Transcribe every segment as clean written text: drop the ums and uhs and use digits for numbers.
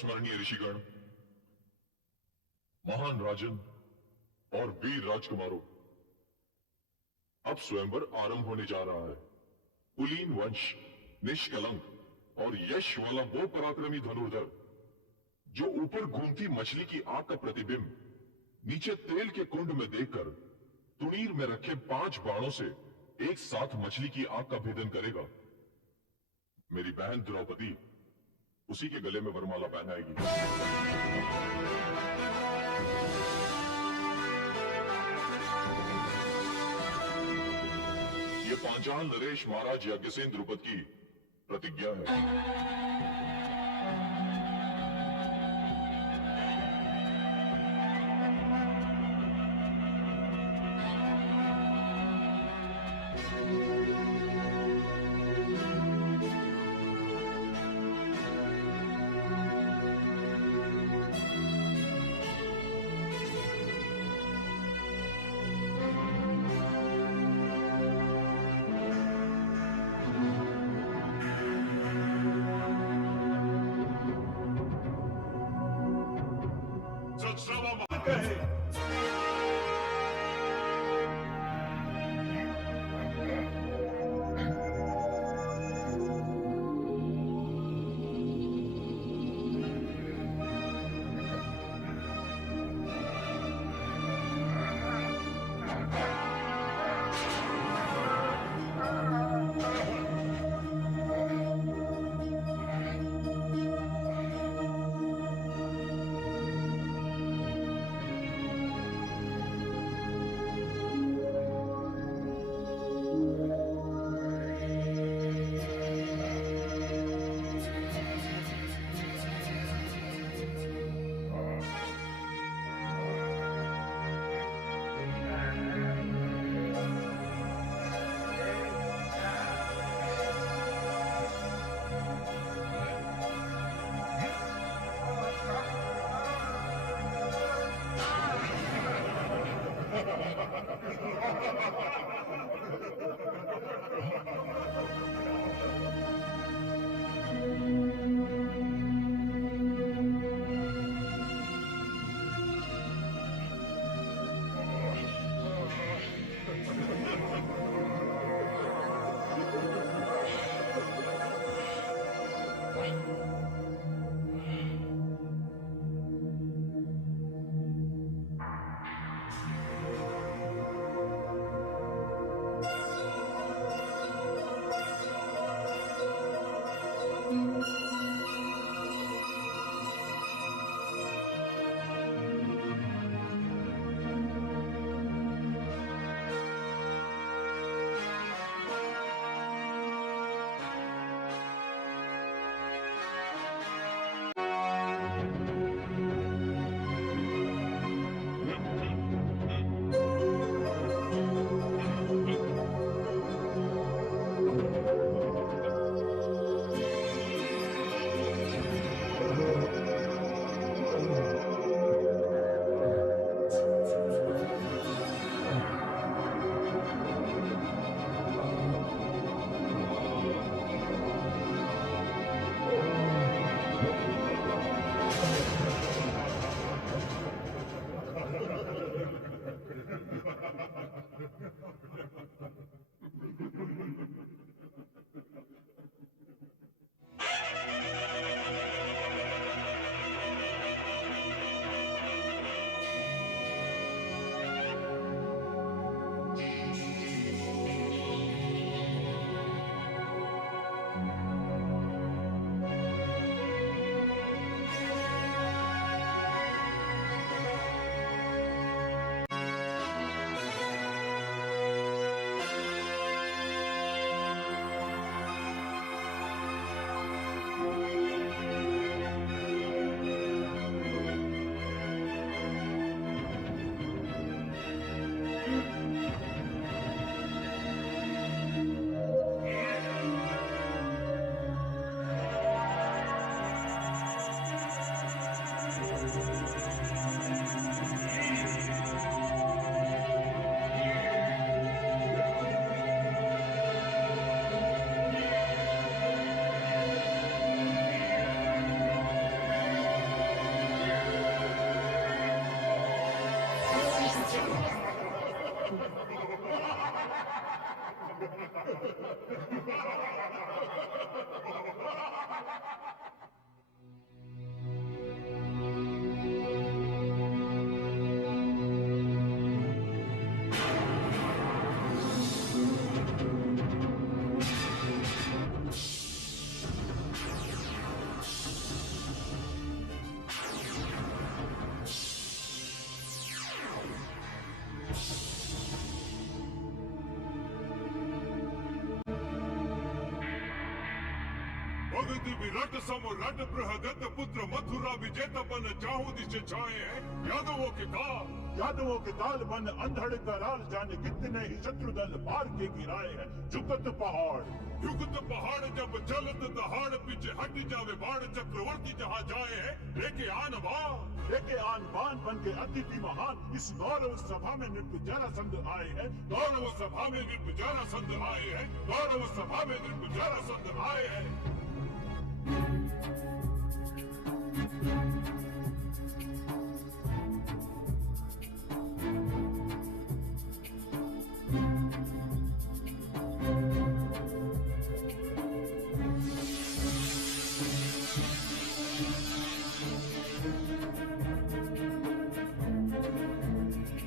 स्मरणीय ऋषिगण, महान राजन और वीर राजकुमारों, अब स्वयंवर आरंभ होने जा रहा है। कुलीन वंश, निष्कलंक और यश वाला वो पराक्रमी धनुर्धर जो ऊपर घूमती मछली की आंख का प्रतिबिंब नीचे तेल के कुंड में देखकर तुणीर में रखे 5 बाणों से एक साथ मछली की आंख का भेदन करेगा। मेरी बहन द्रौपदी उसी के गले में वरमाला पहनाएगी। ये पांचाल नरेश महाराज यज्ञसेन द्रुपद की प्रतिज्ञा है। भगति विराट सम रट बृहदत्त पुत्र मथुरा विजेता बन चाहूं दिश छाए यादवों के काल बन अंधड़ कराल जाने कितने ही शत्रु दल मार के गिराए हैं झुकत पहाड़ जब चलत दहाड़ पीछे हट जावे बाण चक्रवर्ती जहाँ जाए है लेके आन बान बन के अतिथि महान इस गौरव सभा में नृप जरासंध आए हैं गौरव सभा में नृप जरासंध आए हैं गौरव सभा में नृप जरासंध आए हैं।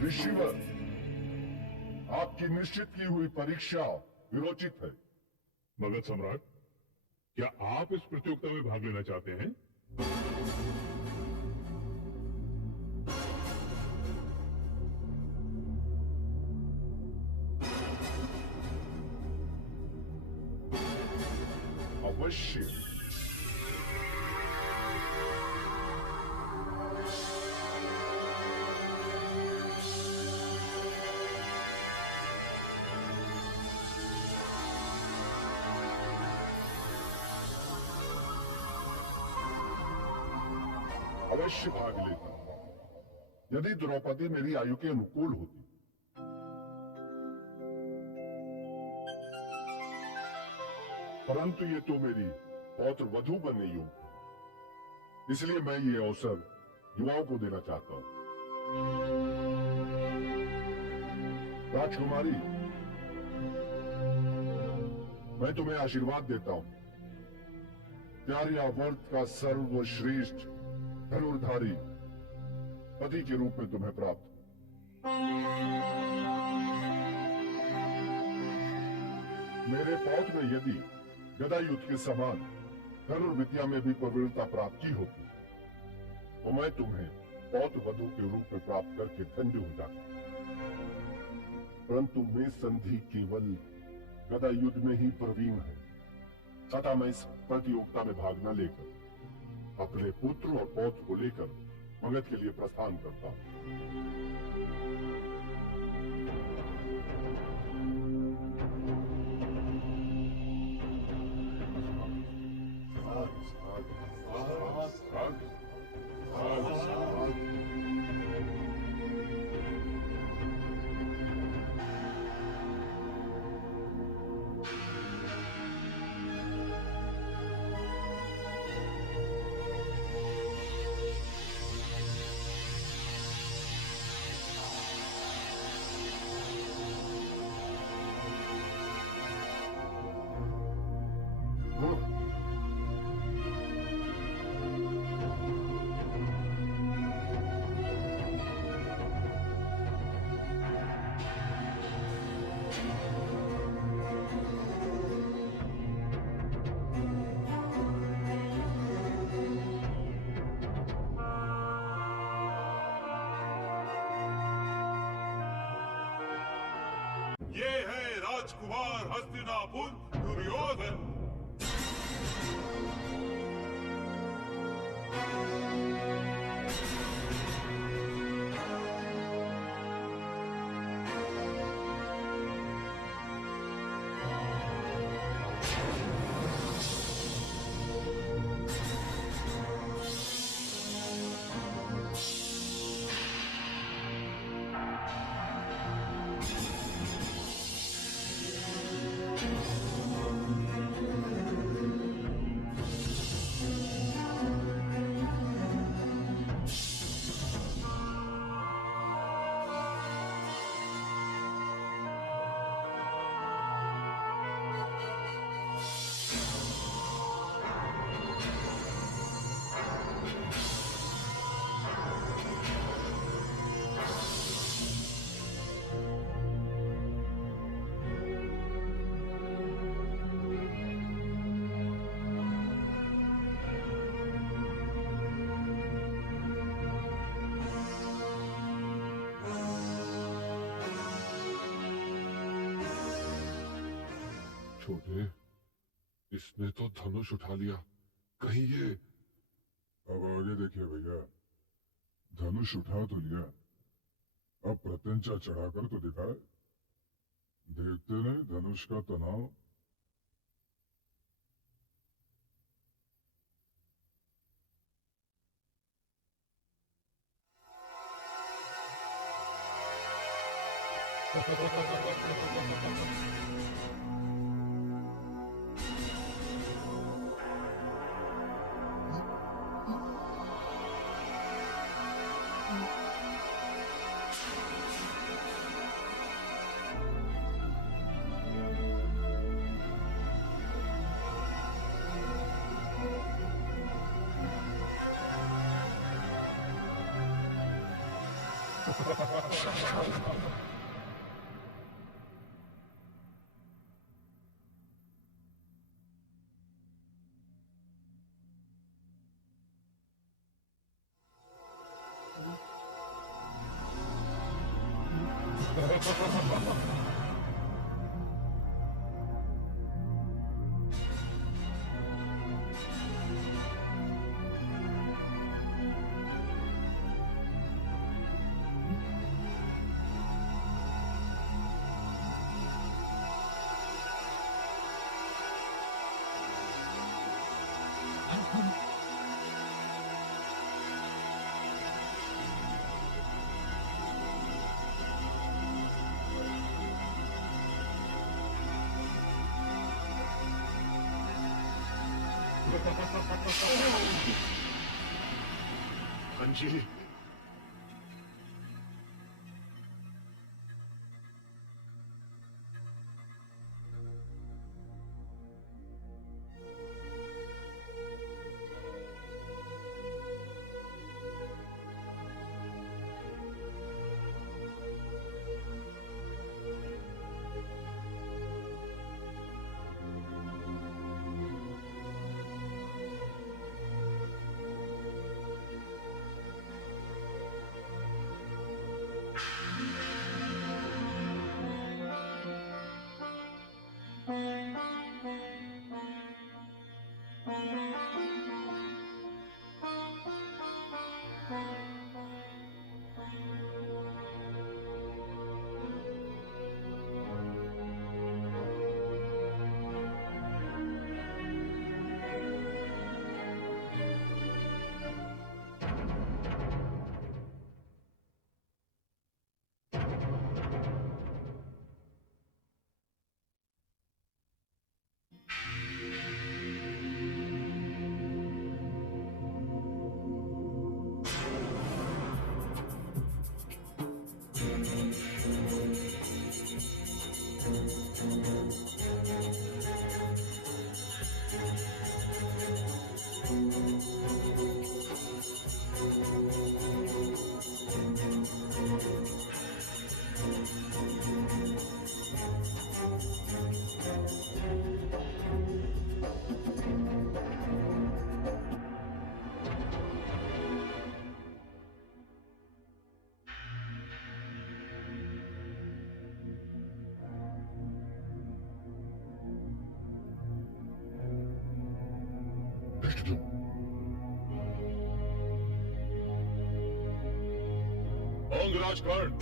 ऋषिवर, आपकी निश्चित की हुई परीक्षा विरोचित है। मगध सम्राट, क्या आप इस प्रतियोगिता में भाग लेना चाहते हैं? अवश्य। अवश्य भाग लेता यदि द्रौपदी मेरी आयु के अनुकूल होती। परंतु ये तो मेरी पौत्र वधू बनने योग्य है, इसलिए मैं ये अवसर युवाओं को देना चाहता हूं। राजकुमारी, मैं तुम्हें आशीर्वाद देता हूं। आर्यावर्त का सर्वश्रेष्ठ धनुर्धारी पति के रूप में तुम्हें प्राप्त। मेरे पौत्र में यदि गदा युद्ध के समान धनुर्विद्या में भी प्रवीणता प्राप्त की होती तो मैं तुम्हें पौत्र वधू के रूप में प्राप्त करके धन्य हो जाता। परंतु मैं संधि केवल गदा युद्ध में ही प्रवीण है तथा मैं इस प्रतियोगिता में भाग न लेकर अपने पुत्र और पौत्र को लेकर मगध के लिए प्रस्थान करता हूं। ये है राजकुमार हस्तिनापुर दुर्योधन। छोटे, इसने तो धनुष उठा लिया। कहीं ये अब आगे देखिए भैया, धनुष उठा तो लिया, अब प्रत्यंचा चढ़ाकर तो दिखाए। देखते नहीं धनुष का तनाव। अंजी, अंग राजकर्ण,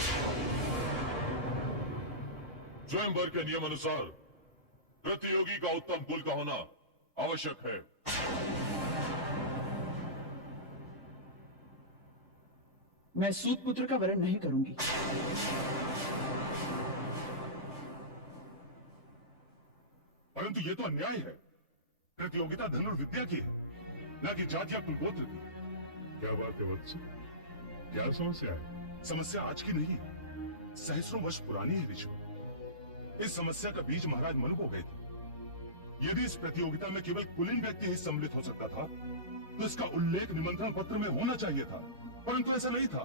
स्वयंवर के नियम अनुसार प्रतियोगी का उत्तम कुल का होना आवश्यक है। मैं सूत पुत्र का वरण नहीं करूंगी। परंतु ये तो अन्याय है। प्रतियोगिता धनुर्विद्या की है, न कि जाति या कुलगोत्र की। क्या बात है वत्स? क्या समस्या है? समस्या आज की नहीं, सहस्रों वर्ष पुरानी है ऋषि। इस समस्या का बीज महाराज मनु को गए थे। यदि इस प्रतियोगिता में केवल कुलीन व्यक्ति ही सम्मिलित हो सकता था, तो इसका उल्लेख निमंत्रण पत्र में होना चाहिए था, परंतु ऐसा नहीं था।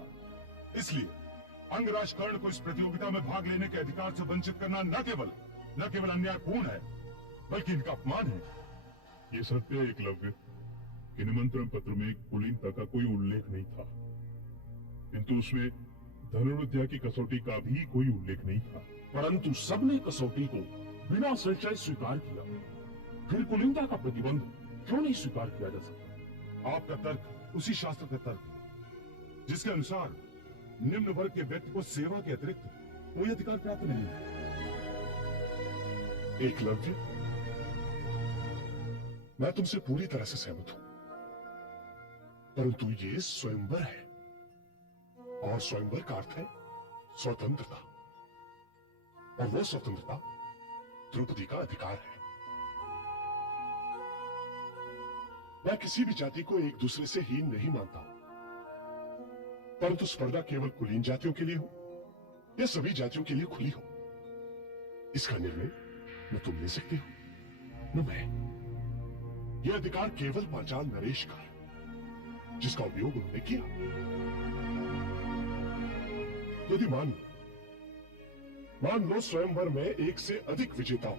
इसलिए अंगराज कर्ण को इस प्रतियोगिता में भाग लेने के अधिकार से वंचित करना न केवल अन्यायपूर्ण है, बल्कि इनका अपमान है। ये सत्य है एकलव्य कि निमंत्रण पत्र में कुलीनता का कोई उल्लेख नहीं था, किंतु उसमें धनुर्विद्या की कसौटी का भी कोई उल्लेख नहीं था। परंतु सबने कसौटी को बिना सच्चाई स्वीकार किया, फिर कुलीनता का प्रतिबंध क्यों नहीं स्वीकार किया जा सकता? आपका तर्क उसी शास्त्र का तर्क है जिसके अनुसार निम्न वर्ग के व्यक्ति को सेवा के अतिरिक्त कोई अधिकार प्राप्त नहीं है। एकलव्य, मैं तुमसे पूरी तरह से सहमत हूं, परंतु ये स्वयंवर है और स्वयंवर का अर्थ है स्वतंत्रता, और वो स्वतंत्रता द्रौपदी का अधिकार है। मैं किसी भी जाति को एक दूसरे से हीन नहीं मानता हूं, परंतु स्पर्धा केवल कुलीन जातियों के लिए हो या सभी जातियों के लिए खुली हो, इसका निर्णय न तुम ले सकते हो न मैं। यह अधिकार केवल पांचाल नरेश का है, जिसका उपयोग उन्होंने किया। यदि मान लो स्वयंवर में एक से अधिक विजेता हो,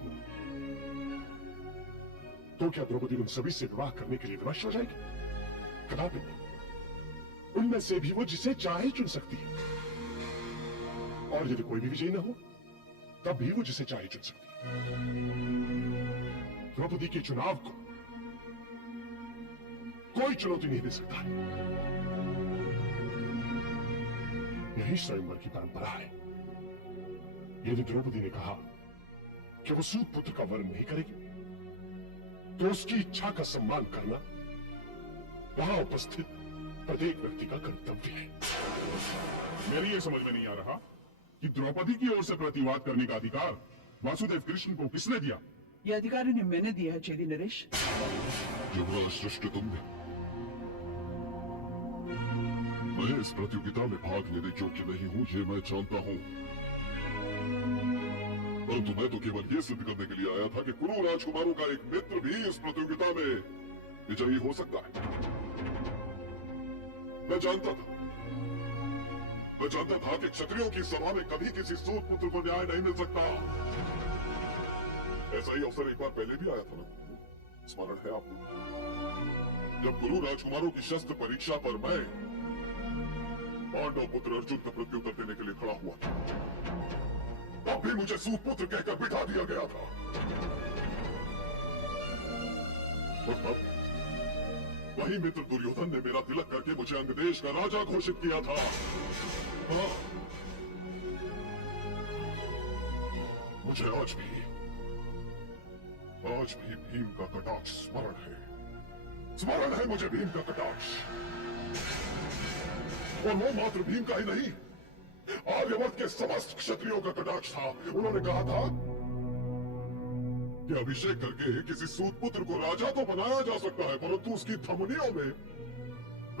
तो क्या द्रौपदी उन सभी से विवाह करने के लिए विवश हो जाएगी? कदापि नहीं। उनमें से भी वो जिसे चाहे चुन सकती है, और यदि कोई भी विजयी न हो, तब भी वो जिसे चाहे चुन सकती है। द्रौपदी के चुनाव को कोई चुनौती नहीं दे सकता है। यही स्वयंवर की परंपरा है। यदि द्रौपदी ने कहा कि वो सूत पुत्र का वर्ण नहीं करेगी, तो उसकी इच्छा का सम्मान करना वहां उपस्थित प्रत्येक व्यक्ति का कर्तव्य है। मेरी ये समझ में नहीं आ रहा कि द्रौपदी की ओर से प्रतिवाद करने का अधिकार वासुदेव कृष्ण को किसने दिया? यह अधिकार इन्हें मैंने दिया है चेदी नरेश। युवराज सृष्टि तुमने। मैं इस प्रतियोगिता में भाग लेने योग्य नहीं हूं, ये मैं जानता हूं, परंतु मैं तो केवल ये सिद्ध करने के लिए आया था कि कुरु राजकुमारों का एक मित्र भी इस प्रतियोगिता में विजयी हो सकता है। मैं जानता था कि क्षत्रियों की सभा में कभी किसी सूत पुत्र को न्याय नहीं मिल सकता। ऐसा ही अवसर एक बार पहले भी आया था ना, स्मरण है आपको? जब गुरु राजकुमारों की शस्त्र परीक्षा पर मैं पांडव पुत्र अर्जुन का प्रत्युत्तर देने के लिए खड़ा हुआ था, तब भी मुझे सूत पुत्र कहकर बिठा दिया गया था। और तब वही मित्र दुर्योधन ने मेरा तिलक करके मुझे अंगदेश का राजा घोषित किया था। हाँ, मुझे आज भी भीम का कटाक्ष स्मरण है मुझे भीम का कटाक्ष। और वो मात्र भीम का ही नहीं, आर्यवर्त के समस्त क्षत्रियों का कटाक्ष था। उन्होंने कहा था कि अभिषेक करके किसी सूत पुत्र को राजा तो बनाया जा सकता है, परंतु उसकी धमनियों में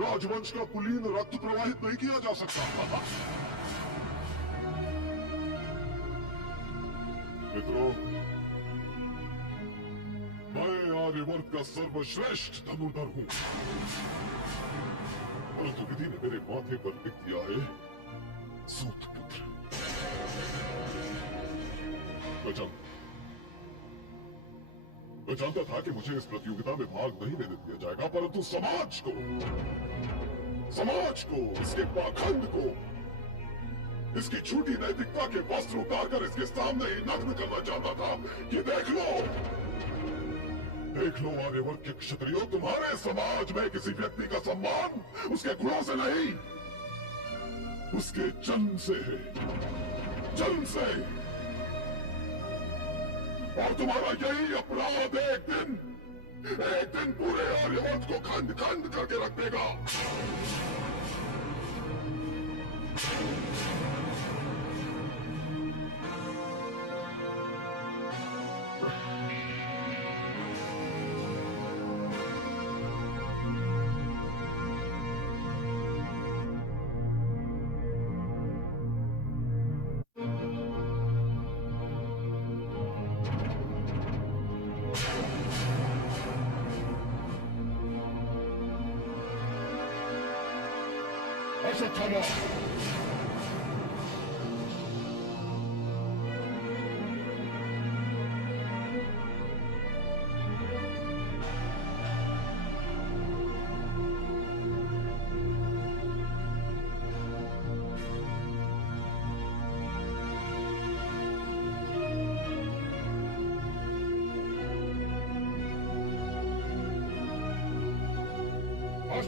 राजवंश का कुलीन रक्त प्रवाहित नहीं किया जा सकता। मित्रों, मैं आर्यवर्त का सर्वश्रेष्ठ धनुर्धर हूं, परंतु विधि ने मेरे माथे पर लिख दिया है सूत पुत्र। मैं जानता था कि मुझे इस प्रतियोगिता में भाग नहीं लेने दिया जाएगा, परंतु समाज को, इसके पाखंड को, इसकी झूठी नैतिकता के वस्त्र उतारकर इसके सामने ही नग्न करना चाहता था कि देख लो आर्यवर्त के क्षत्रियों, तुम्हारे समाज में किसी व्यक्ति का सम्मान उसके गुणों से नहीं, उसके जन्म से है, जन्म से। और तुम्हारा यही अपराध एक दिन पूरे आर्यवर्त को खंड खंड करके रख देगा। अश्वत्थामा,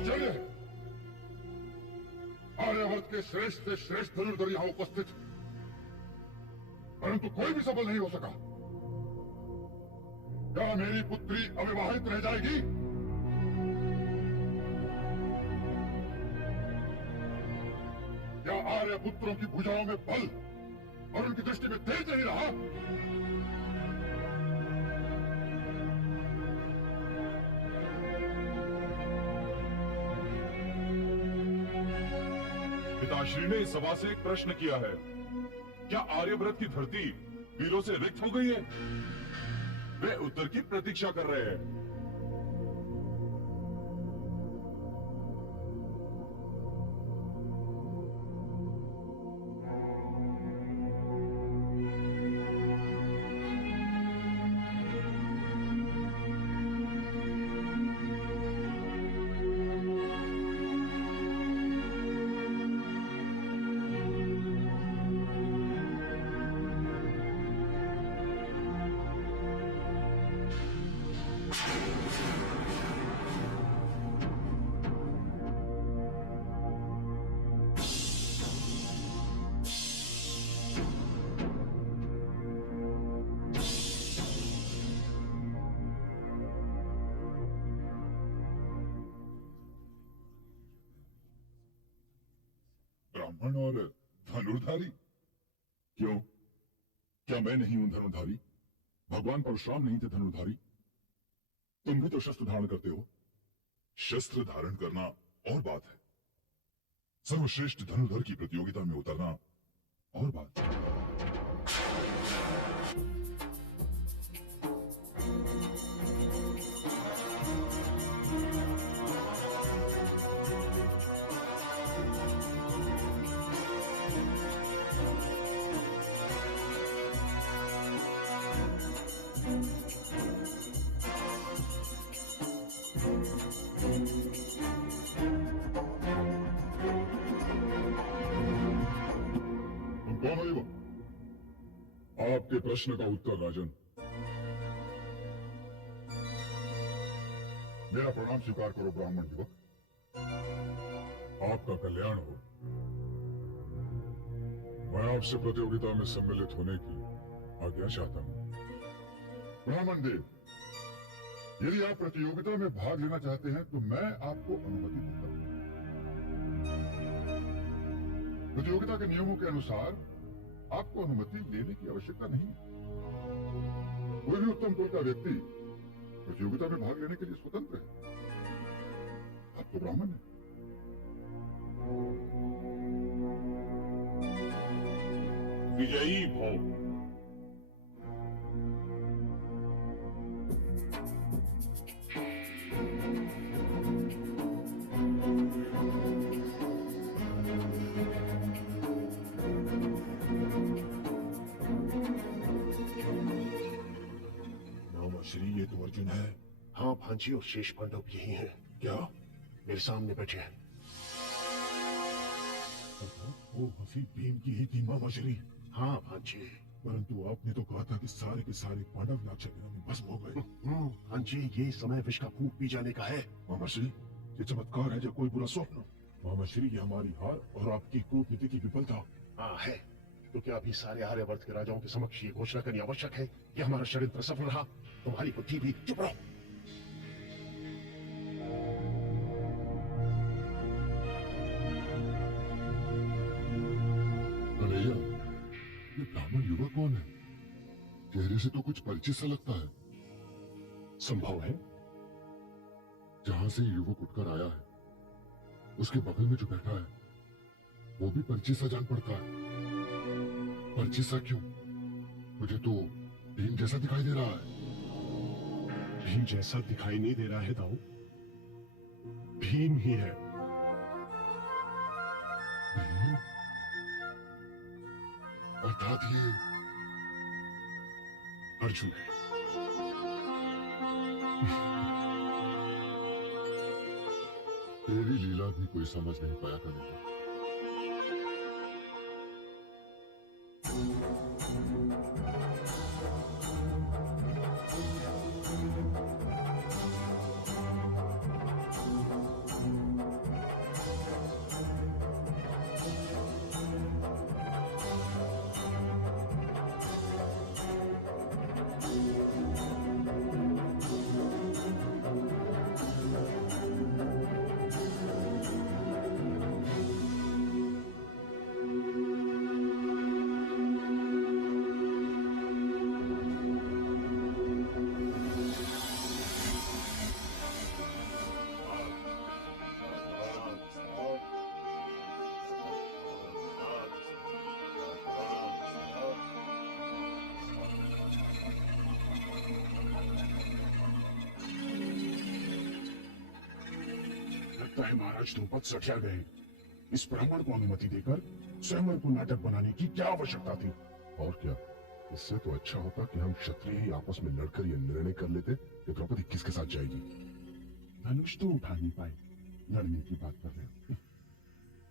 आश्चर्य है, आर्यवर्त के श्रेष्ठ से श्रेष्ठ धनुर्धर यहां उपस्थित हैं, परंतु कोई भी सफल नहीं हो सका। क्या मेरी पुत्री अविवाहित रह जाएगी? क्या आर्य पुत्रों की भुजाओं में बल और उनकी दृष्टि में तेज नहीं रहा? पिताश्री ने इस सभा से एक प्रश्न किया है, क्या आर्यव्रत की धरती वीरों से रिक्त हो गई है? वे उत्तर की प्रतीक्षा कर रहे हैं। ब्राह्मण और धनुर्धारी? क्यों, क्या मैं नहीं हूं धनुर्धारी? भगवान परशुराम नहीं थे धनुर्धारी? तुम भी तो शस्त्र धारण करते हो। शस्त्र धारण करना और बात है, सर्वश्रेष्ठ धनुर्धर की प्रतियोगिता में उतरना और बात है। कौन हो युवक? आपके प्रश्न का उत्तर राजन। मेरा प्रणाम स्वीकार करो ब्राह्मण युवक। आपका कल्याण हो। मैं आपसे प्रतियोगिता में सम्मिलित होने की आज्ञा चाहता हूं। ब्राह्मण देव, यदि आप प्रतियोगिता में भाग लेना चाहते हैं तो मैं आपको अनुमति देता हूं। प्रतियोगिता के नियमों के अनुसार आपको अनुमति लेने की आवश्यकता नहीं। कोई भी उत्तम कुल का व्यक्ति प्रतियोगिता में भाग लेने के लिए स्वतंत्र है। आप तो ब्राह्मण हैं। विजयी भव। श्री, ये तो अर्जुन है। हाँ भांजी, और शेष पांडव यही हैं। क्या? मेरे सामने बैठे हैं। वो हफी भीम की ही थी मामा श्री। हाँ भांजी। परंतु आपने तो कहा था कि सारे के सारे पांडव लाक्षागृह में भस्म हो गए। भांजी, ये समय विष का फूट पी जाने का है। मामा श्री, ये चमत्कार है या कोई बुरा स्वप्न? मामा श्री, ये हमारी हार और आपकी कूटनीति की विफलता। हाँ है, क्योंकि अभी सारे आर्यवर्त के राजाओं के समक्ष ये घोषणा करनी आवश्यक है कि हमारा षड्यंत्र सफल रहा। तुम्हारी बुद्धि भी। चुप रहो। कन्हैया, ये ब्राह्मण युवक कौन है? चेहरे से तो कुछ परिचित सा लगता है। संभव है जहां से युवक उठकर आया है, उसके बगल में जो बैठा है वो भी परिचित सा जान पड़ता है। परिचित सा क्यों? मुझे तो भीम जैसा दिखाई दे रहा है। भीम जैसा दिखाई नहीं दे रहा है दाऊ, भीम ही है। भीम? अर्थात ये अर्जुन है। तेरी लीला भी कोई समझ नहीं पाया करेगा। लगता है महाराज ध्रुपद सठिया गए। इस ब्राह्मण को अनुमति देकर स्वयंवर को नाटक बनाने की क्या आवश्यकता थी? और क्या, इससे तो अच्छा होता कि हम क्षत्रिय ही आपस में लड़कर यह निर्णय कर लेते कि द्रौपदी किसके साथ जाएगी। धनुष तो उठा नहीं पाए, लड़ने की बात कर रहे हो।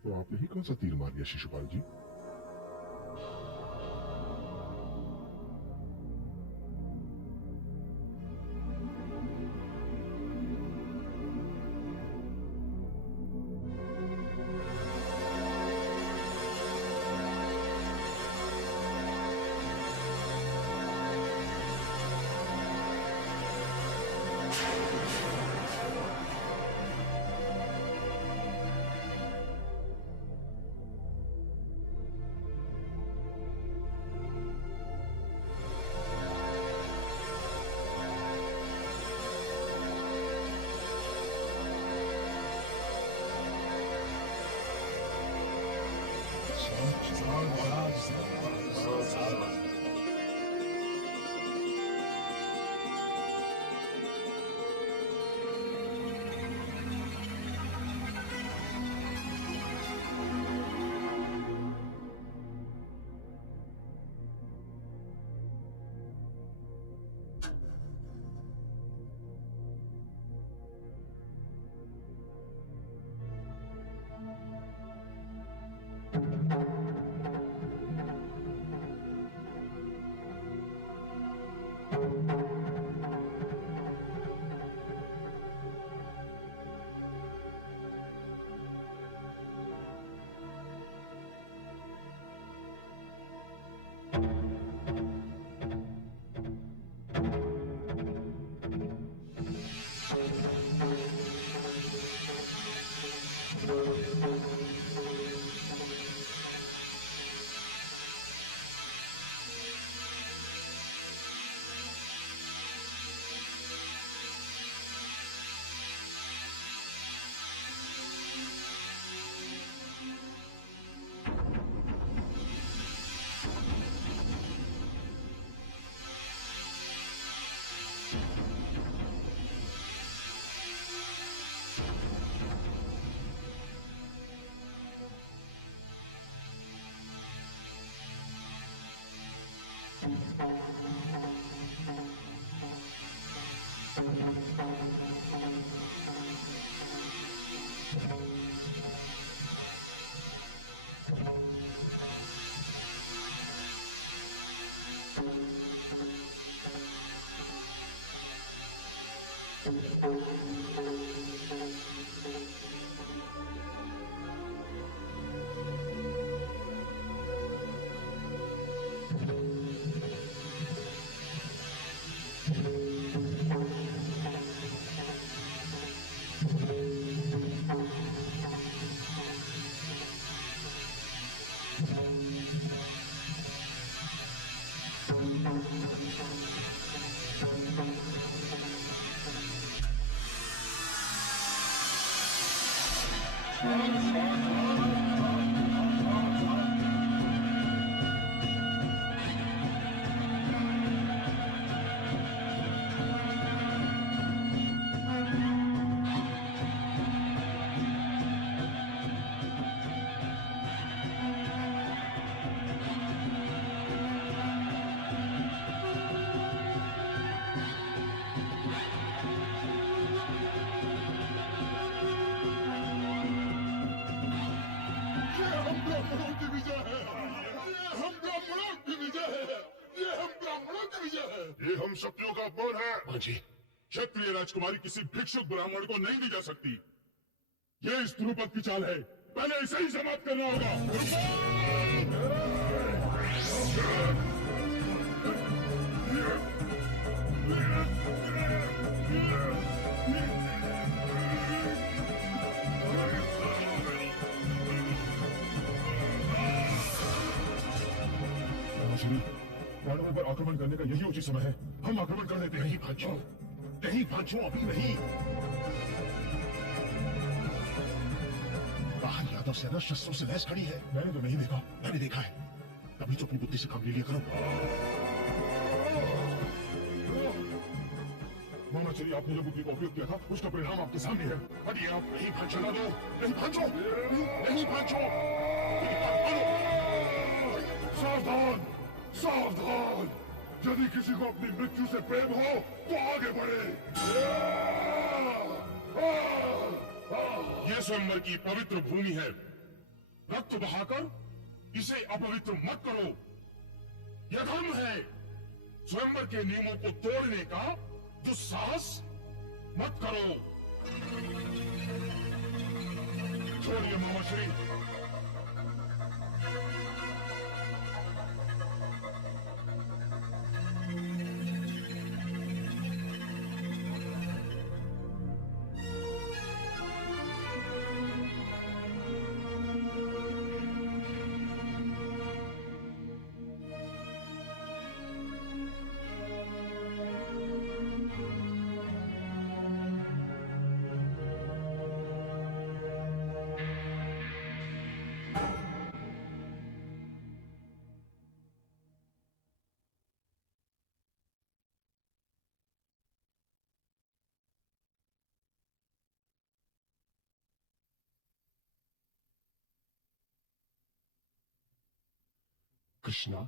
तो आपने ही कौन सा तीर मार दिया शिशुपाल जी? ये हम सत्यों का अपमान है। हाँ जी, क्षत्रिय राजकुमारी किसी भिक्षुक ब्राह्मण को नहीं दी जा सकती। ये इस ध्रुपद की चाल है, पहले इसे ही समाप्त करना होगा। पांडवों पर आक्रमण करने का यही उचित समय है। हम आक्रमण कर लेते हैं। नहीं भांजो, नहीं भांजो, अभी नहीं। बाहर यादव सेना शस्त्रों से लैस खड़ी है। मैंने तो नहीं देखा। मैंने देखा है, तभी तो अपनी बुद्धि से काम ले लिया करो। मामा चलिए, आपने जो बुद्धि का उपयोग किया था उसका परिणाम आपके सामने है। हटिए आप, नहीं भांचना दो, नहीं भांचो, नहीं भांचो, सावधान, सावधान! यदि किसी को अपनी मृत्यु से प्रेम हो तो आगे बढ़े। ये स्वयंवर की पवित्र भूमि है, रक्त बहाकर इसे अपवित्र मत करो। यह धर्म है, स्वयंवर के नियमों को तोड़ने का दुस्साहस मत करो। छोड़िए मामा श्री। कृष्णा,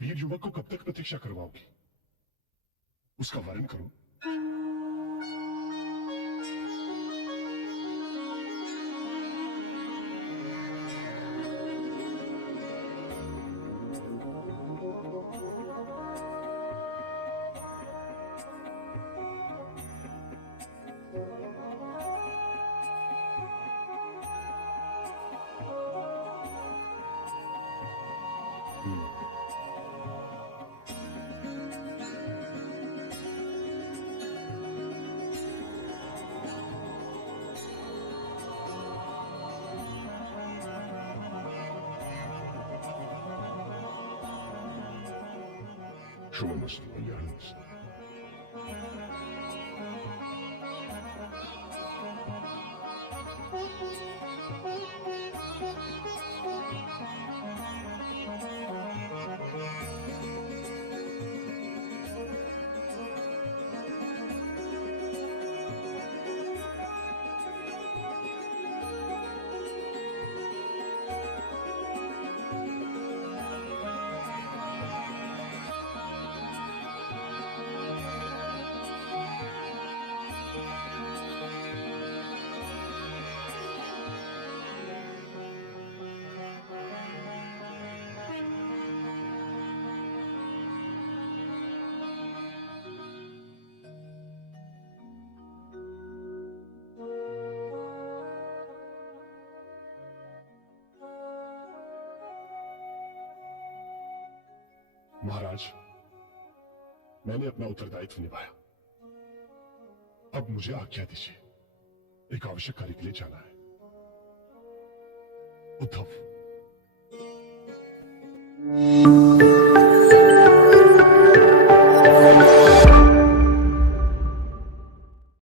वीर युवक को कब तक प्रतीक्षा करवाओगी? उसका वर्ण करो। शुभमस्तु, कल्याणमस्तु। महाराज, मैंने अपना उत्तरदायित्व निभाया। अब मुझे आज्ञा दीजिए, एक आवश्यक कार्य के लिए जाना है। उद्धव।